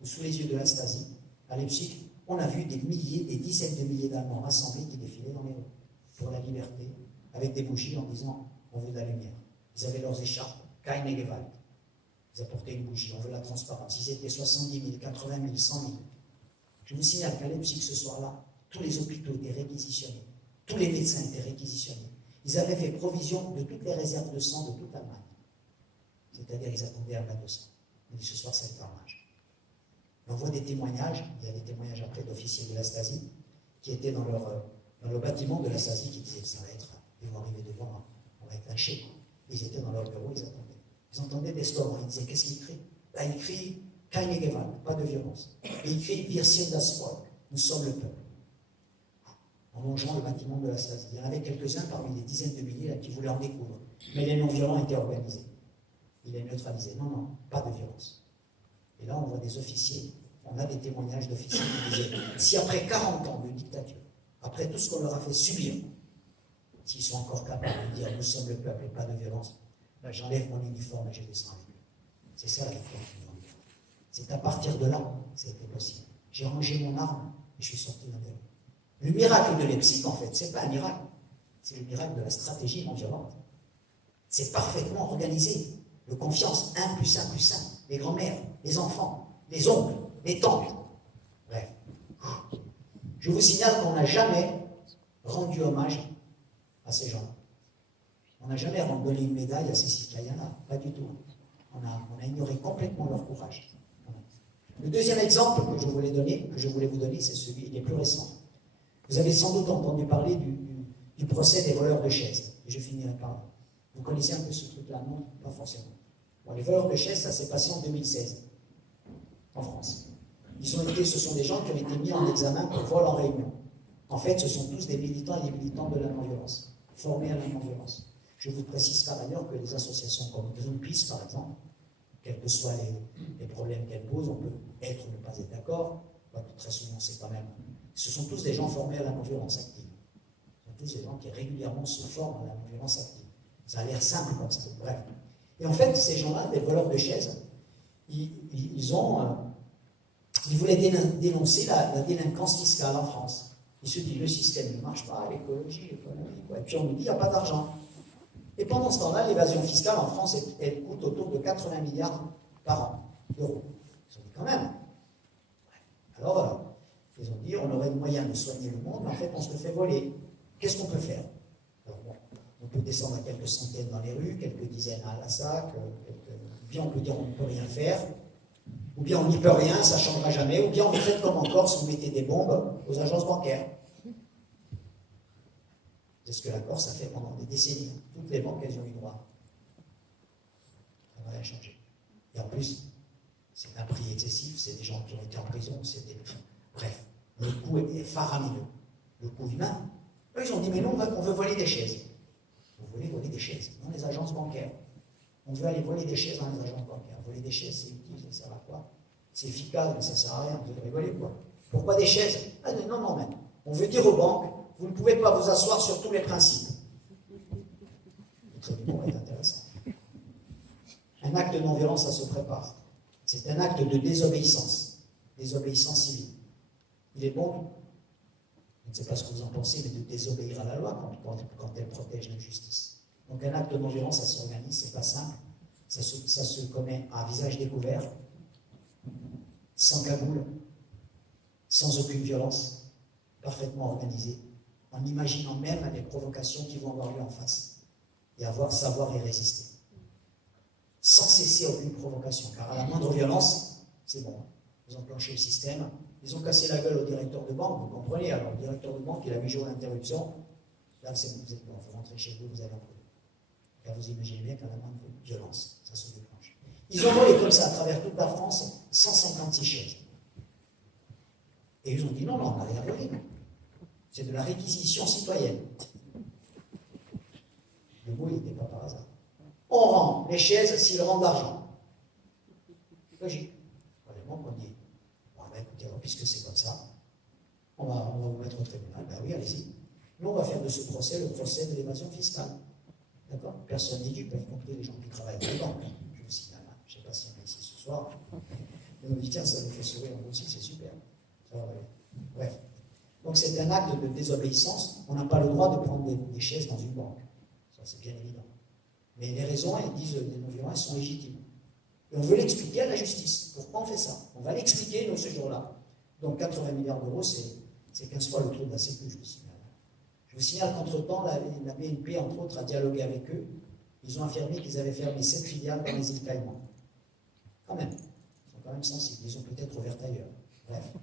où sous les yeux de la Stasi, à Leipzig, on a vu des milliers, des dizaines de milliers d'Allemands rassemblés qui défilaient dans les rues pour la liberté, avec des bougies en disant « on veut de la lumière ». Ils avaient leurs écharpes, keine Gewalt. Ils apportaient une bougie, on veut la transparence. Ils étaient 70 000, 80 000, 100 000. Je vous signale qu'à Leipzig, ce soir-là, tous les hôpitaux étaient réquisitionnés. Tous les médecins étaient réquisitionnés. Ils avaient fait provision de toutes les réserves de sang de toute l'Allemagne. C'est-à-dire qu'ils attendaient un bain de sang. Mais ce soir, ça a été en marche. On voit des témoignages, il y a des témoignages après d'officiers de la Stasi, qui étaient dans le bâtiment de la Stasi, qui disaient que ça va être, ils vont arriver devant, on va être lâchés. Ils étaient dans leur bureau, ils attendaient. Ils entendaient des slogans, ils disaient, qu'est-ce qu'ils crient? Là, ils crient, keine Gewalt, pas de violence. Et ils crient, wir sind das Volk, nous sommes le peuple. En longeant le bâtiment de la Stasi. Il y en avait quelques-uns parmi les dizaines de milliers là, qui voulaient en découdre. Mais les non-violents étaient organisés. Ils les neutralisaient. Non, non, pas de violence. Et là, on voit des officiers, on a des témoignages d'officiers qui disaient, si après 40 ans de dictature, après tout ce qu'on leur a fait subir, s'ils sont encore capables de dire, nous sommes le peuple et pas de violence, ben, j'enlève mon uniforme et je descends avec eux. C'est ça la victoire. C'est à partir de là que c'était possible. J'ai rangé mon arme et je suis sorti dans les rues. Le miracle de Leipzig, en fait, ce n'est pas un miracle. C'est le miracle de la stratégie non violente. C'est parfaitement organisé. De confiance, 1 plus 1 plus 1. Les grands-mères, les enfants, les oncles, les tantes. Bref. Je vous signale qu'on n'a jamais rendu hommage à ces gens-là. On n'a jamais donné une médaille à ces citoyens-là. Pas du tout. On a ignoré complètement leur courage. Le deuxième exemple que je voulais vous donner, c'est celui, il est plus récent. Vous avez sans doute entendu parler du procès des voleurs de chaises. Et je finirai par là. Vous connaissez un peu ce truc-là, non? Pas forcément. Bon, les voleurs de chaises, ça s'est passé en 2016. en France. Ce sont des gens qui ont été mis en examen pour vol en réunion. En fait, ce sont tous des militants et des militantes de la non-violence, formés à la non-violence. Je vous précise par ailleurs que les associations comme Greenpeace, par exemple, quels que soient les problèmes qu'elles posent, on peut être ou ne pas être d'accord, quoique très souvent c'est quand même... Ce sont tous des gens formés à la non-violence active. Ce sont tous des gens qui régulièrement se forment à la non-violence active. Ça a l'air simple comme ça, bref. Et en fait, ces gens-là, des voleurs de chaises, ils voulaient dénoncer la délinquance fiscale en France. Ils se disent, le système ne marche pas, l'écologie, l'économie, quoi. Et puis on nous dit, il n'y a pas d'argent. Et pendant ce temps-là, l'évasion fiscale en France, elle coûte autour de 80 milliards par an d'euros. Ils ont dit quand même. Alors, ils ont dit, on aurait le moyen de soigner le monde, mais en fait, on se le fait voler. Qu'est-ce qu'on peut faire? Alors bon, on peut descendre à quelques centaines dans les rues, quelques dizaines à Lassac, ou bien on peut dire on ne peut rien faire, ou bien on n'y peut rien, ça ne changera jamais, ou bien on fait comme en Corse, on mettait des bombes aux agences bancaires. C'est ce que la Corse a fait pendant des décennies. Toutes les banques, elles ont eu droit. Ça n'a rien changé. Et en plus, c'est un prix excessif, c'est des gens qui ont été en prison, bref, le coût est faramineux. Le coût humain. Eux, ils ont dit, mais nous, on veut voler des chaises. Vous voulez voler des chaises dans les agences bancaires. On veut aller voler des chaises dans les agences bancaires. Voler des chaises, c'est utile, ça sert à quoi? C'est efficace, mais ça ne sert à rien, vous devez rigoler, quoi. Pourquoi des chaises? Ah non, mais on veut dire aux banques, vous ne pouvez pas vous asseoir sur tous les principes. Votre humour est intéressant. Un acte de non-violence, ça se prépare. C'est un acte de désobéissance civile. Il est bon, je ne sais pas ce que vous en pensez, mais de désobéir à la loi quand elle protège l'injustice. Donc un acte de non-violence, ça s'organise, c'est pas simple. Ça se commet à visage découvert, sans cagoule, sans aucune violence, parfaitement organisé, en imaginant même les provocations qui vont avoir lieu en face, et savoir y résister. Sans cesser aucune provocation, car à la moindre violence, c'est bon, vous enclenchez le système, ils ont cassé la gueule au directeur de banque, vous comprenez, alors le directeur de banque, il a 8 jours d'interruption, là c'est bon, vous êtes bon, vous rentrez chez vous, vous allez en prison. Car vous imaginez bien qu'à la moindre violence, ça se déclenche. Ils ont volé comme ça à travers toute la France 156 chaises. Et ils ont dit non, on n'a rien volé. C'est de la réquisition citoyenne. Le mot, il n'était pas par hasard. On rend les chaises s'ils rendent l'argent. Logique. Les banques ont dit, bon, ben, écoutez, puisque c'est comme ça, on va vous mettre au tribunal. Ben oui, allez-y. Nous, on va faire de ce procès le procès de l'évasion fiscale. D'accord? Personne n'est dupe, y compris les gens qui travaillent dans les banques. Je vous signale, je ne sais pas s'il y en a ici ce soir. Mais on dit, tiens, ça nous fait sourire, nous aussi, c'est super. Bref. Donc c'est un acte de désobéissance. On n'a pas le droit de prendre des chaises dans une banque. Ça, c'est bien évident. Mais les raisons, elles disent, des non-violents, elles sont légitimes. Et on veut l'expliquer à la justice. Pourquoi on fait ça? On va l'expliquer, nous, ce jour-là. Donc 80 milliards d'euros, c'est 15 fois le trou de la Sécu, je vous signale. Je vous signale qu'entre-temps, la BNP, entre autres, a dialogué avec eux. Ils ont affirmé qu'ils avaient fermé 7 filiales dans les îles Caïmans. Quand même. Ils sont quand même sensibles. Ils ont peut-être ouvert ailleurs. Bref.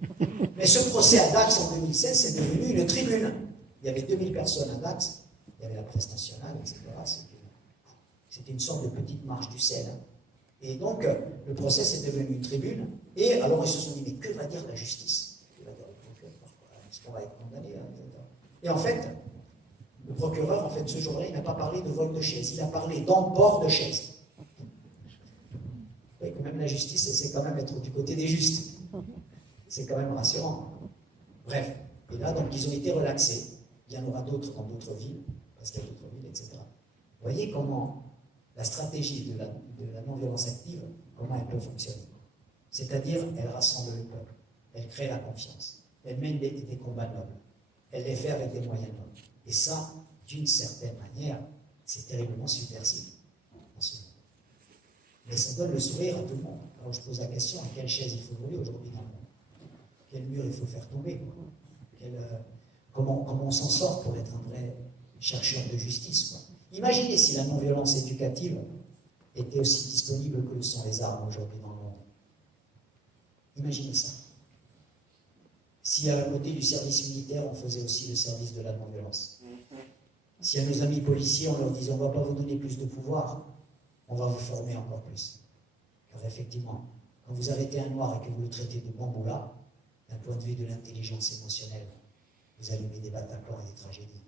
Mais ce procès à Dax en 2016, c'est devenu une tribune. Il y avait 2000 personnes à Dax. Il y avait la presse nationale, etc. C'était une sorte de petite marche du sel. Et donc, le procès est devenu une tribune. Et alors, ils se sont dit, mais que va dire la justice? Que va dire le procureur? Est-ce qu'on va être condamné, etc. Et en fait, le procureur, ce jour-là, il n'a pas parlé de vol de chaise. Il a parlé d'emport de chaise. Vous voyez que même la justice, c'est quand même être du côté des justes. C'est quand même rassurant. Bref. Et là, donc, ils ont été relaxés. Il y en aura d'autres dans d'autres villes, parce qu'il y a d'autres villes, etc. Vous voyez comment la stratégie de la non-violence active, comment elle peut fonctionner. C'est-à-dire, elle rassemble le peuple, elle crée la confiance, elle mène des combats nobles, elle les fait avec des moyens nobles. Et ça, d'une certaine manière, c'est terriblement subversif en ce moment. Mais ça donne le sourire à tout le monde. Alors je pose la question, à quelle chaise il faut rouler aujourd'hui dans le monde? Quel mur il faut faire tomber? Comment on s'en sort pour être un vrai chercheur de justice, quoi. Imaginez si la non-violence éducative était aussi disponible que le sont les armes aujourd'hui dans le monde. Imaginez ça. Si à côté du service militaire, on faisait aussi le service de la non-violence. Si à nos amis policiers, on leur disait on ne va pas vous donner plus de pouvoir, on va vous former encore plus. Car effectivement, Quand vous arrêtez un noir et que vous le traitez de bamboula, d'un point de vue de l'intelligence émotionnelle, vous allumez des Bataclan et des tragédies.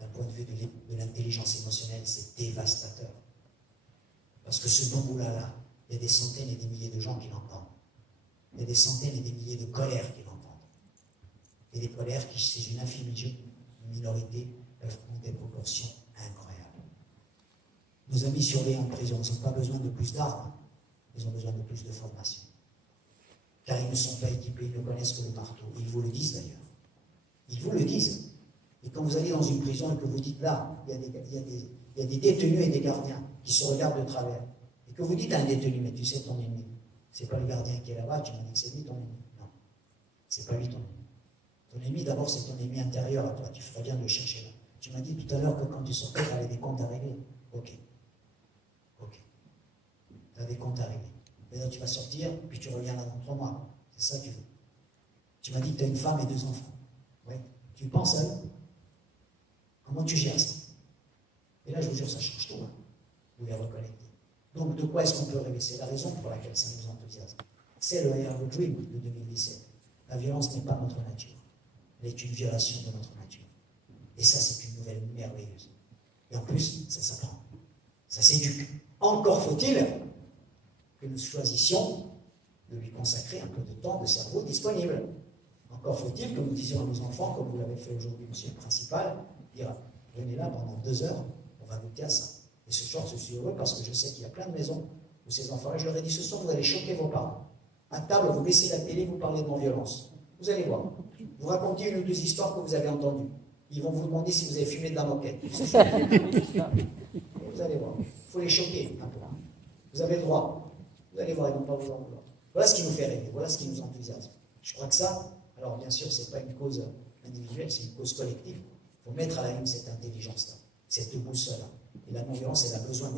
D'un point de vue de l'intelligence émotionnelle, c'est dévastateur. Parce que ce bamboula-là, il y a des centaines et des milliers de gens qui l'entendent. Il y a des centaines et des milliers de colères qui l'entendent. Et des colères qui, chez une infime minorité, peuvent prendre des proportions incroyables. Nos amis surveillants en prison n'ont pas besoin de plus d'armes, ils ont besoin de plus de formation. Car ils ne sont pas équipés, ils ne connaissent que le marteau. Ils vous le disent d'ailleurs. Ils vous le disent. Et quand vous allez dans une prison et que vous dites là, il y a des détenus et des gardiens qui se regardent de travers, et que vous dites à un détenu, mais tu sais ton ennemi, c'est pas le gardien qui est là-bas, tu m'as dit que c'est lui ton ennemi. Non, c'est pas lui ton ennemi. Ton ennemi, d'abord, c'est ton ennemi intérieur à toi, tu ferais bien de le chercher là. Tu m'as dit tout à l'heure que quand tu sortais, tu avais des comptes à régler. Ok. Tu as des comptes à régler. Et là, tu vas sortir, puis tu reviens là dans 3 mois. C'est ça que tu veux. Tu m'as dit que tu as une femme et 2 enfants. Oui. Tu penses à eux? Comment tu gères ça? Et là, je vous jure, ça change tout. Hein. Vous les reconnectez. Donc, de quoi est-ce qu'on peut rêver? C'est la raison pour laquelle ça nous enthousiasme. C'est le I Have a Dream de 2017. La violence n'est pas notre nature. Elle est une violation de notre nature. Et ça, c'est une nouvelle merveilleuse. Et en plus, ça s'apprend. Ça s'éduque. Encore faut-il que nous choisissions de lui consacrer un peu de temps, de cerveau disponible. Encore faut-il que nous disions à nos enfants, comme vous l'avez fait aujourd'hui, monsieur le principal, dire, venez là pendant 2 heures, on va goûter à ça. Et ce soir, je suis heureux parce que je sais qu'il y a plein de maisons où ces enfants-là, je leur ai dit, ce soir, vous allez choquer vos parents. À table, vous baissez la télé, vous parlez de non-violence. Vous allez voir. Vous racontez 1 ou 2 histoires que vous avez entendues. Ils vont vous demander si vous avez fumé de la moquette. Vous allez voir. Il faut les choquer un peu. Vous avez le droit. Vous allez voir, ils ne vont pas vous en vouloir. Voilà ce qui nous fait rêver, voilà ce qui nous enthousiasme. Je crois que ça, alors bien sûr, ce n'est pas une cause individuelle, c'est une cause collective. Il faut mettre à la ligne cette intelligence-là, cette boussole-là. Et la non-violence, elle a besoin d'être